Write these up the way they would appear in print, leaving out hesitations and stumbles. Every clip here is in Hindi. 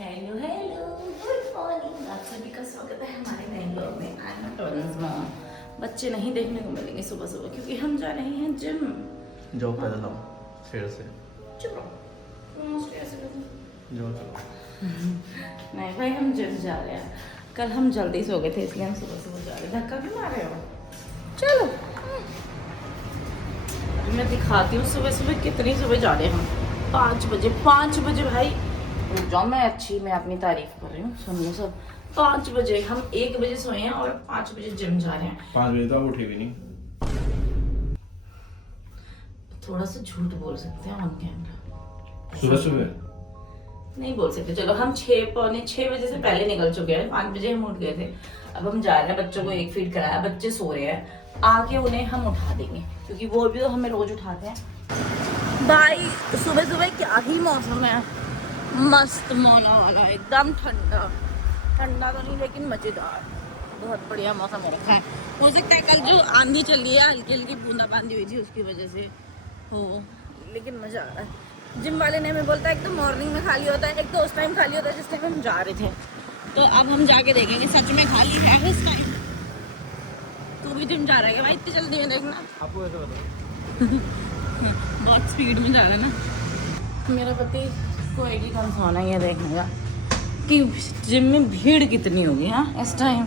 हेलो हेलो गुड मॉर्निंग, आप सभी का स्वागत है हमारे नए ब्लॉग में। I am twins mom. बच्चे नहीं देखने को मिलेंगे सुबह सुबह क्योंकि हम जा रहे हैं जिम। जाओ पैदल आओ फिर से चुप रहो, ऐसे करो। जाओ चलो। नहीं भाई, हम जिम जा रहे हैं। कल हम जल्दी सो गए थे इसलिए हम सुबह सुबह जा रहे हैं। धक्का क्यों मार रहे हो? चलो अभी मैं दिखाती हूँ सुबह सुबह कितनी सुबह जा रहे हैं हम। 5 बजे भाई। रुक जाओ, मैं अपनी तारीफ कर रही हूँ, सुन लो सब। 5 बजे हम 1 बजे सोए हैं और 5 बजे जिम जा रहे हैं। 5 बजे तो आप उठे भी नहीं। थोड़ा सा झूठ बोल सकते हैं ऑन कैमरा। सुबह सुबह नहीं बोल सकते। चलो हम 6 बजे से पहले निकल चुके हैं। 5 बजे हम उठ गए थे। अब हम जा रहे हैं, बच्चों को 1 फीड कराया, बच्चे सो रहे हैं। आके उन्हें हम उठा देंगे क्योंकि वो भी तो हमें रोज उठाते हैं। भाई सुबह सुबह क्या ही मौसम है, मस्त मौला वाला, एकदम ठंडा ठंडा तो नहीं लेकिन मजेदार। बहुत बढ़िया मौसम हो रखा है। हो सकता है कल जो आंधी चल रही है, हल्की हल्की बूंदाबांदी हुई थी, उसकी वजह से हो, लेकिन मजा आ रहा है। जिम वाले ने हमें बोलता है एक तो मॉर्निंग में खाली होता है, एक तो उस टाइम खाली होता है जिस टाइम हम जा रहे थे। तो अब हम जाके देखेंगे सच में खाली है इस टाइम। तू भी जिम जा रहा है भाई इतनी जल्दी में? देखना आपको ऐसा बताओ। बहुत स्पीड में जा रहा है ना मेरा पति को। एक ही कंसर्न है ये देखने का कि जिम में भीड़ कितनी होगी हाँ इस टाइम।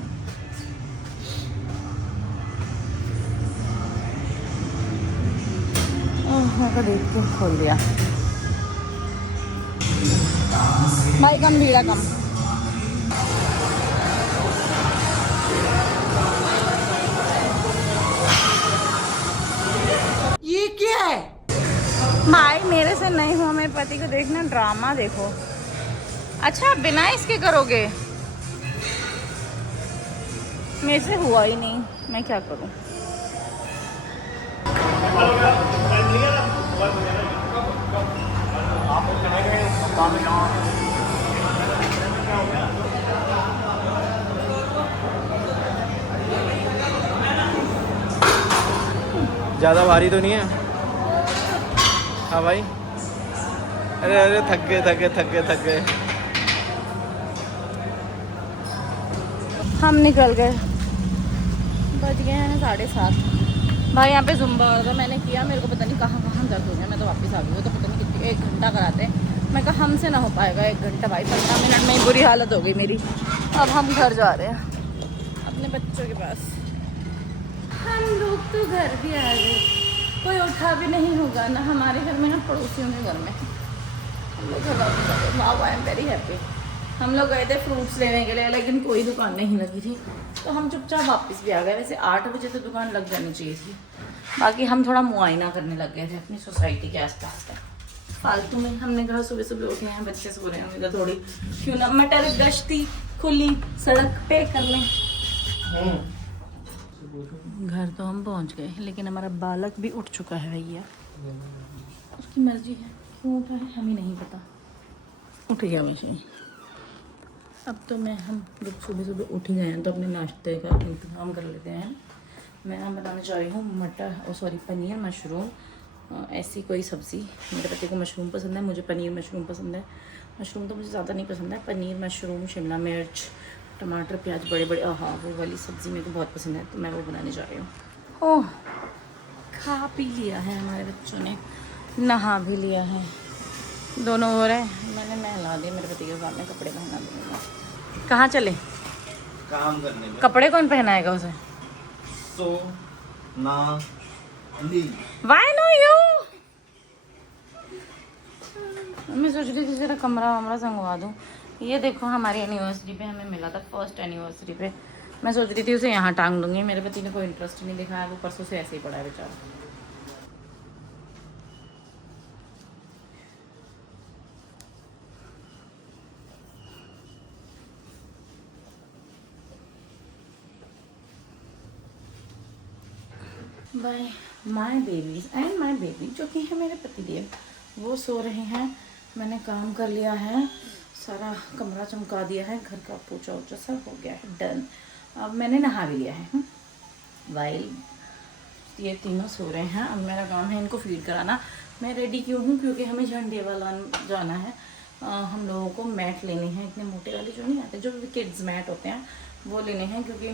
मैं देख के खोल दिया भाई, कम भीड़ है, कम। ये क्या है भाई? मेरे से नहीं हुआ, मेरे पति को देखना, ड्रामा देखो। अच्छा बिना इसके करोगे? मेरे से हुआ ही नहीं, मैं क्या करूं? ज़्यादा भारी तो नहीं है? हाँ भाई। अरे अरे थक गए। हम निकल गए, बज गए हैं 7:30। भाई यहाँ पे जुम्बा हो रहा था, मैंने किया, मेरे को पता नहीं कहाँ दर्द हो गया। मैं तो वापस आ गई, वो तो पता नहीं कितनी 1 घंटा कराते हैं। मैं कहा हमसे ना हो पाएगा 1 घंटा भाई, 15 मिनट में ही बुरी हालत हो गई मेरी। अब हम घर जा रहे हैं अपने बच्चों के पास। हम लोग तो घर भी आ गए, कोई उठा भी नहीं होगा ना हमारे घर में ना पड़ोसियों के घर में। हम लोग घर वापस आ गए। Wow, I am very happy. हम लोग गए थे फ्रूट्स लेने के लिए, लेकिन कोई दुकान नहीं लगी थी, तो हम चुपचाप वापस भी आ गए। वैसे 8 बजे तो दुकान लग जानी चाहिए थी। बाकी हम थोड़ा मुआयना करने लग गए थे अपनी सोसाइटी के आसपास का फालतू में। हमने कहा सुबह सुबह उठे हैं, बच्चे सो रहे हैं, इधर थोड़ी क्यों ना मटर गश्ती खुली सड़क पे कर लें। घर तो हम पहुंच गए, लेकिन हमारा बालक भी उठ चुका है भैया। उसकी मर्जी है, क्यों उठा है हमें नहीं पता, उठ गया वैसे ही। अब तो हम लोग सुबह सुबह उठ ही गए हैं, तो अपने नाश्ते का इंतजाम कर लेते हैं। मैं बनाने जा रही हूँ पनीर मशरूम, ऐसी कोई सब्ज़ी। मेरे पति को मशरूम पसंद है, मुझे पनीर मशरूम पसंद है। मशरूम तो मुझे ज़्यादा नहीं पसंद है। पनीर मशरूम, शिमला मिर्च, टमाटर, प्याज बड़े बड़े, हाँ वो वाली सब्ज़ी मेरे को बहुत पसंद है, तो मैं वो बनाने जा रही हूँ। ओह, खा पी लिया है हमारे बच्चों ने, नहा भी लिया है, दोनों हो रहे हैं। मैंने नहला दिया, मेरे पति के सामने कपड़े पहना दूँगा। कहाँ चले? काम करने में। कपड़े कौन पहनाएगा उसे? सो ना ली। Why no you? मैं सोच रही थी जरा कमरा वमरा संगवा दूँ। ये देखो हमारी एनिवर्सरी पे हमें मिला था, फर्स्ट एनिवर्सरी पे। मैं सोच रही थी उसे यहाँ टांग दूँगी। मेरे पति ने कोई इंटरेस्ट नहीं दिखाया, वो परसों से ऐसे ही पड़ा है बेचारा। By my babies and my baby, जो कि है मेरे पतिदेव, वो सो रहे हैं। मैंने काम कर लिया है, सारा कमरा चमका दिया है, घर का पोछा वोछा सब हो गया है, डन। अब मैंने नहा भी लिया है। वाइल ये तीनों सो रहे हैं, अब मेरा काम है इनको फीड कराना। मैं रेडी क्यों हूँ? क्योंकि हमें झंडे वाला जाना है हम लोगों को मैट लेने हैं, इतने मोटे वाले जो नहीं आते, जो किड्स मैट होते हैं वो लेने हैं, क्योंकि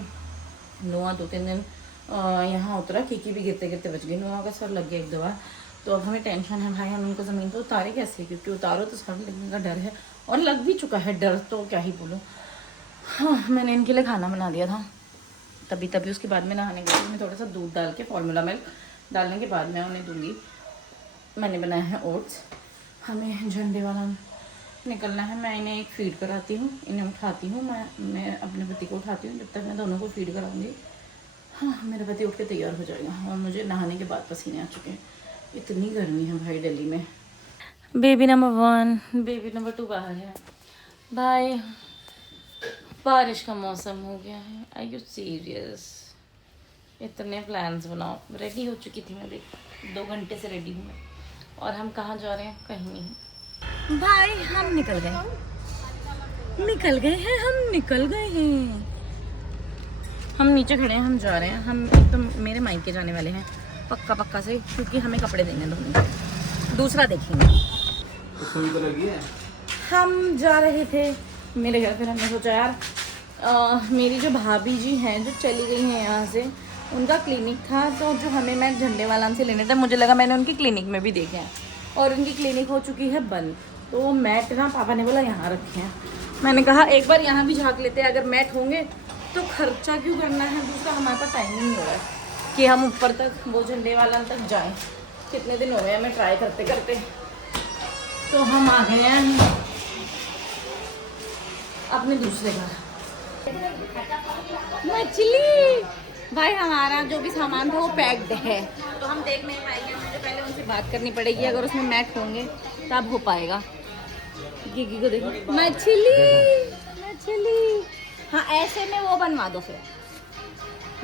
नोआ 2-3 दिन यहाँ उतरा, कीकी भी गिरते गिरते बच गई, नोआ का सर लग गया एक दो बार। तो अब हमें टेंशन है भाई, हम उनको ज़मीन पर उतारे कैसे, क्योंकि उतारो तो सर लगने का डर है, और लग भी चुका है डर, तो क्या ही बोलूँ। हाँ, मैंने इनके लिए खाना बना दिया था तभी उसके बाद में नहाने गई, मैं थोड़ा सा दूध डाल के, फॉर्मूला मिल्क डालने के बाद मैं उन्हें दूंगी। मैंने बनाया है ओट्स। हमें झंडे वाला निकलना है, मैं इन्हें एक फीड कराती हूँ, इन्हें उठाती हूँ, मैं अपने पति को उठाती हूँ, जब तक मैं दोनों को फीड कराऊंगी। हाँ, मेरा पति उठ के तैयार हो जाएगा, और मुझे नहाने के बाद पसीने आ चुके हैं, इतनी गर्मी है भाई दिल्ली में। बेबी नंबर 1, बेबी नंबर 2 बाहर है भाई। बारिश का मौसम हो गया है, आर यू सीरियस? इतने प्लान्स बनाओ, रेडी हो चुकी थी मैं, 2 घंटे से रेडी हूँ मैं, और हम कहाँ जा रहे हैं? कहीं नहीं भाई, हम निकल गए हैं, हम निकल गए हैं। हम नीचे खड़े हैं, हम जा रहे हैं, हम एक तो मेरे मायके जाने वाले हैं पक्का से, क्योंकि हमें कपड़े देंगे धोने के, दूसरा देखेंगे। सुई तो लगी है। हम जा रहे थे मेरे घर, फिर हमने सोचा यार मेरी जो भाभी जी हैं जो चली गई हैं यहाँ से, उनका क्लिनिक था, तो जो हमें मैं झंडे वाला से लेने थे, मुझे लगा मैंने उनकी क्लिनिक में भी देखे हैं, और उनकी क्लिनिक हो चुकी है बंद। तो वो मैट ना पापा ने बोला यहाँ रखे हैं, मैंने कहा एक बार यहाँ भी झाँक लेते हैं, अगर मैट होंगे तो खर्चा क्यों करना है, दूसरा हमारे पास टाइम ही नहीं हो रहा है कि हम ऊपर तक वो झंडे वाला तक जाएँ। कितने दिन हो गए हमें ट्राई करते करते, तो हम आ गए हैं अपने दूसरे घर। मछली भाई, हमारा जो भी सामान था वो पैक्ड है, तो हम देख नहीं पाएंगे, मुझे पहले उनसे बात करनी पड़ेगी, अगर उसमें मैट होंगे तब हो पाएगा। गिगी को देखो, मछली। हाँ, ऐसे में वो बनवा दो फिर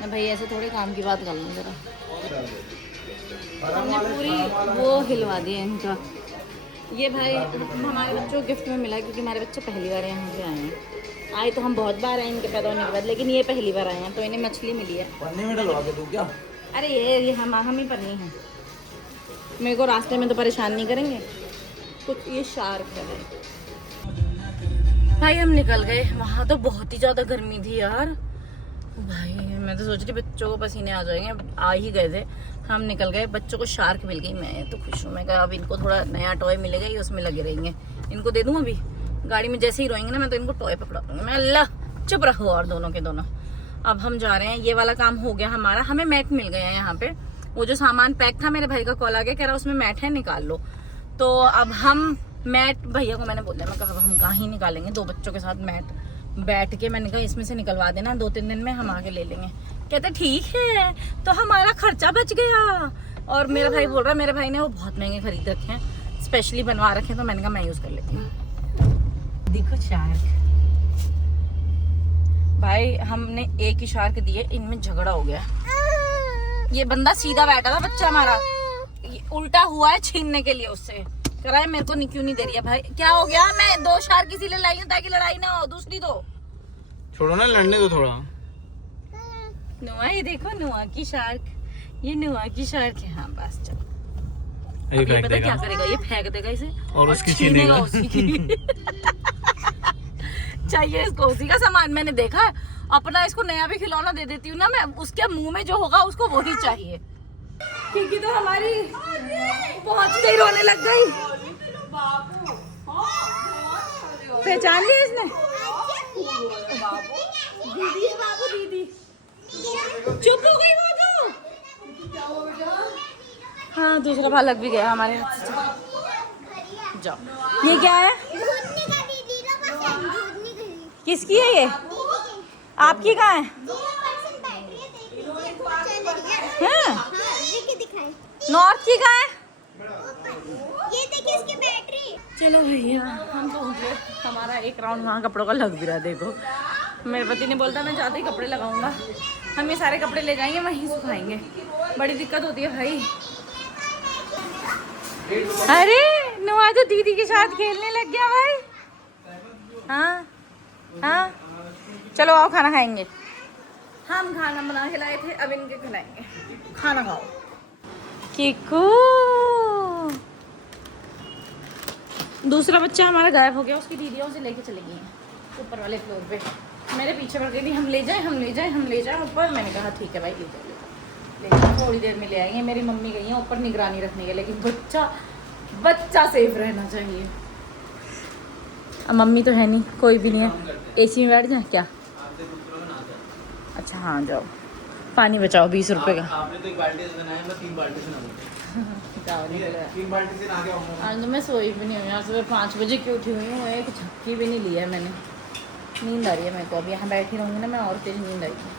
ना भाई, ऐसे थोड़े काम की बात कर लूँ जरा। हमने पूरी वो हिलवा दी है इनका। ये भाई हमारे बच्चों को गिफ्ट में मिला, क्योंकि हमारे बच्चे पहली बार यहाँ पे आए हैं। आए तो हम बहुत बार आए इनके पैदा होने के बाद, लेकिन ये पहली बार आए हैं, तो इन्हें मछली मिली है। पन्नी में डलवा के दूँ क्या? अरे ये हम ही पन्नी है, मेरे को रास्ते में तो परेशान नहीं करेंगे कुछ। ये शार्क है भाई। हम निकल गए, वहाँ तो बहुत ही ज़्यादा गर्मी थी यार भाई, मैं तो सोच रही बच्चों को पसीने आ जाएंगे, आ ही गए थे। हम निकल गए, बच्चों को शार्क मिल गई, मैं तो खुश हूँ। मैं कहा अब इनको थोड़ा नया टॉय मिलेगा, ये उसमें लगे रहेंगे, इनको दे दूँ अभी गाड़ी में, जैसे ही रोएंगे ना मैं तो इनको टॉय पकड़ा दूँगी मैं। अल्लाह चुप रखो, और दोनों के दोनों। अब हम जा रहे हैं, ये वाला काम हो गया हमारा, हमें मैट मिल गया है यहाँ पे। वो जो सामान पैक था, मेरे भाई का कॉल आ गया, कह रहा उसमें मैट है, निकाल लो। तो अब हम मैट, भैया को मैंने बोल दिया, मैं कहा हम कहाँ ही निकालेंगे 2 बच्चों के साथ मैट बैठ के, मैंने कहा इसमें से निकलवा देना, 2-3 दिन में हम आके ले लेंगे। कहते ठीक है, तो हमारा खर्चा बच गया। और मेरा भाई बोल रहा है, मेरे भाई ने वो बहुत महंगे खरीद रखे हैं, स्पेशली बनवा रखे हैं, तो मैंने कहा मैं यूज कर लेती हूँ। देखो शार्क भाई, हमने एक ही शार्क दिए, इनमें झगड़ा हो गया। ये बंदा सीधा बैठा था, बच्चा हमारा उल्टा हुआ है छीनने के लिए उससे, कह रहा है मेरे को क्यों नहीं दे रही है। भाई क्या हो गया, मैं 2 शार्क इसीलिए लाई हूँ ताकि लड़ाई ना हो, दूसरी तो छोड़ो ना, लड़ने दो थोड़ा। नुआ, ये देखो नुआ की शार्क, ये नुआ की शार्क है। हाँ बस चलो, ये पता फेंक देगा, क्या करेगा, ये फेंक देगा इसे और उसकी छीनेगा उसी की। चाहिए इसको उसी का सामान, मैंने देखा है। अपना इसको नया भी खिलौना दे देती हूँ ना मैं, उसके मुंह में जो होगा उसको वही चाहिए। क्योंकि तो हमारी पहुंचते ही रोने लग गई। पहचान लिया इसने, दीदी है बाबू, दीदी। चुप हो गई वो तो। हाँ, दूसरा भाग लग भी गया हमारे हाथ से। जाओ, ये क्या है, किसकी है ये? आपकी कहाँ है? हाँ? नॉर्थ की कहाँ है? ये देखिए इसकी बैटरी। चलो भैया, हम पहुँच गए, हमारा एक राउंड वहाँ कपड़ों का लग भी रहा है। देखो, मेरे पति ने बोलता मैं ज़्यादा ही कपड़े लगाऊंगा, हम ये सारे कपड़े ले जाएंगे, वहीं सुखाएंगे। बड़ी दिक्कत होती है भाई। अरे नुआ तो दीदी के साथ खेलने लग गया भाई। हाँ हाँ, चलो आओ खाना खाएंगे। हम खाना बना के लाए थे, अब इनके खिलाएंगे। खाना खाओ। किकू दूसरा बच्चा हमारा गायब हो गया, उसकी दीदियाँ उसे लेके चली गई हैं ऊपर वाले फ्लोर पे। मेरे पीछे पड़ गई थी, हम ले जाएं ऊपर। मैंने कहा ठीक है भाई ले जाओ। लेकिन थोड़ी देर में ले आएंगे, मेरी मम्मी गई है ऊपर निगरानी रखने के, लेकिन बच्चा सेफ रहना चाहिए। अब मम्मी तो है नहीं, कोई भी नहीं है, एसी में बैठ जाए क्या? अच्छा हाँ जाओ, पानी बचाओ 20 रुपए का। आपने तो एक बाल्टी से नहाया, मैं 3 बाल्टी से नहाऊंगा। तीन बाल्टी से नहा के आऊंगा। आज तो मैं सोई भी नहीं हुई यार, सुबह 5 बजे की उठी हुई हूँ, एक झपकी भी नहीं लिया मैंने। नींद आ रही है मेरे को, अब यहाँ बैठी रहूँगी ना मैं और तेज नींद आएगी,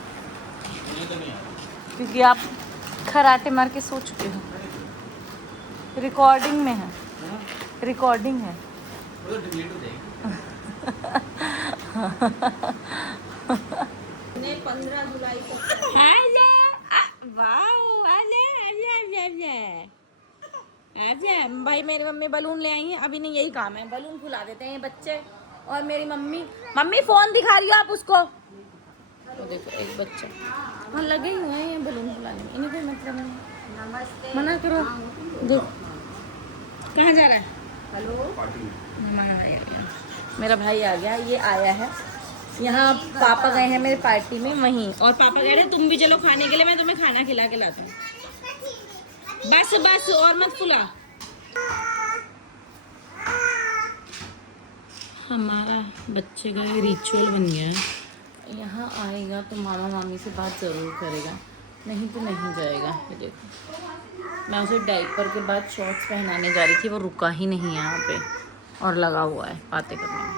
क्योंकि आप खराटे मार के सो चुके हो। रिकॉर्डिंग में है, रिकॉर्डिंग है। वो तो डिलीट हो जाएगी। 15 जुलाई को भाई मेरी मम्मी बलून ले आई है, अभी नहीं यही काम है, बलून फुला देते हैं ये बच्चे। और मेरी मम्मी फोन दिखा रही हो आप उसको। तो देखो एक बच्चा, हाँ लगे ही हुए हैं ये बलून फुलाने में, इन्हीं को मतलब है। मना करो। देखो कहाँ जा रहा है? हेलो मेरा भाई आ गया, ये आया है यहाँ। पापा गए हैं मेरे पार्टी में वहीं, और पापा कह रहे तुम भी चलो खाने के लिए, मैं तुम्हें खाना खिला के लाता हूँ। बस और मत फुला। हमारा बच्चे का रिचुअल बन गया है, यहाँ आएगा तो मामा मामी से बात ज़रूर करेगा, नहीं तो नहीं जाएगा। ये देखो मैं उसे डायपर के बाद शॉर्ट्स पहनाने जा रही थी, वो रुका ही नहीं यहाँ पे और लगा हुआ है बातें करने में।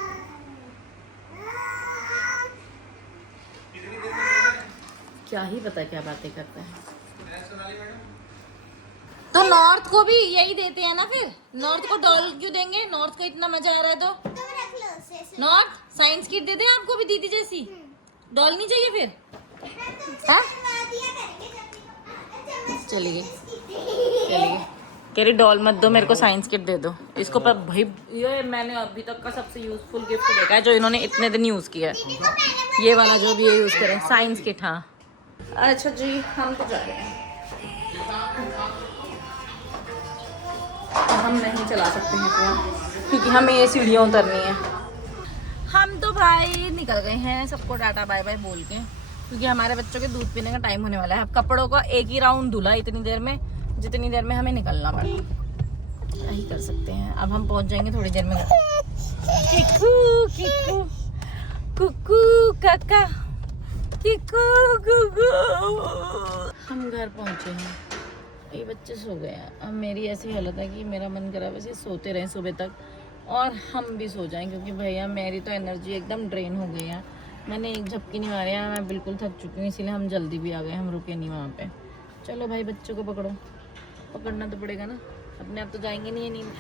क्या ही पता क्या बातें करता है। तो नॉर्थ को भी यही देते हैं ना, फिर नॉर्थ को डॉल क्यों देंगे? नॉर्थ को इतना मजा आ रहा है तो तुम रख लो उसे। नॉर्थ साइंस किट दे दें आपको भी दीदी जैसी। डॉल नहीं चाहिए फिर? हाँ? चलिए कह रही डॉल मत दो मेरे को, साइंस किट दे दो इसको। पर भाई ये मैंने अभी तक का सबसे यूजफुल गिफ्ट देखा है जो इन्होंने इतने दिन यूज़ किया है, ये वाला जो भी ये यूज़ करें, साइंस किट। हाँ अच्छा जी हम तो जा रहे हैं, हम नहीं चला सकते हैं फोन क्योंकि हमें ये सीढ़ियाँ उतरनी है। हम तो भाई निकल गए हैं, सबको टाटा बाय बाय बोल के, क्योंकि हमारे बच्चों के दूध पीने का टाइम होने वाला है। अब कपड़ों का एक ही राउंड धुला इतनी देर में, जितनी देर में हमें निकलना पड़ा। यही कर सकते हैं, अब हम पहुंच जाएंगे थोड़ी देर में। किकू किकू कुकू काका किकू कुकू। हम घर पहुंचे हैं, ये बच्चे सो गए हैं। अब मेरी ऐसी हालत है कि मेरा मन करा वैसे सोते रहें सुबह तक और हम भी सो जाएं, क्योंकि भैया मेरी तो एनर्जी एकदम ड्रेन हो गई है। मैंने एक झपकी नहीं मारी है, मैं बिल्कुल थक चुकी हूँ, इसीलिए हम जल्दी भी आ गए, हम रुके नहीं वहाँ पे। चलो भाई बच्चों को पकड़ो, पकड़ना तो पड़ेगा ना, अपने आप तो जाएंगे नहीं ये नींद।